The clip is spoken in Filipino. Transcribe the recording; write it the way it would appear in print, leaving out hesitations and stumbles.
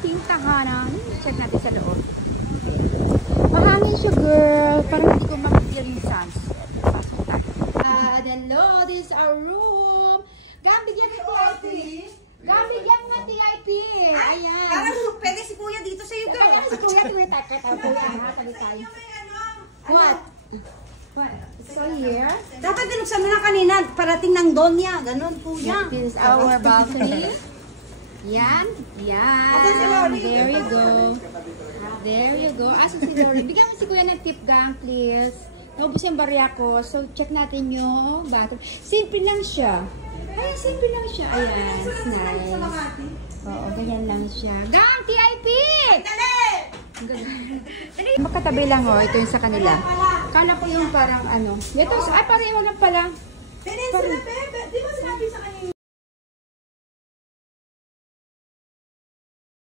ating tahanan. Check natin sa loob. Mahangin siya, girl. Parang hindi ko makikita yung sounds. Pasok tayo. Hello, this is our room. Gambigyan ng TIP. Gambigyan ng TIP. Ayan. Parang pwede si Kuya dito sa iyo, girl. Kaya si Kuya, tumitak ka tayo. Kuya, ha? Tabi tayo. What? What? So here? Dapat binuksan mo na kanina. Parating ng Donya. Ganon, Kuya. This is our balcony. Yan. Yan. There you go. There you go. Asan si Lori? Bigyan mo si Kuya ng tip, gang, please. Naubos yung barya ko. So, check natin yung bathroom. Simple lang siya. Ay, simple lang siya. Ayan. It's nice. Oo, ganyan lang siya. Gang, TIP! Dali! Magkatabi lang, oh. Ito yung sa kanila. Kala ko yung parang ano. Ito, ay, parang yung lang pala. Peninsula, Bebe. Di ba sinabi sa kanya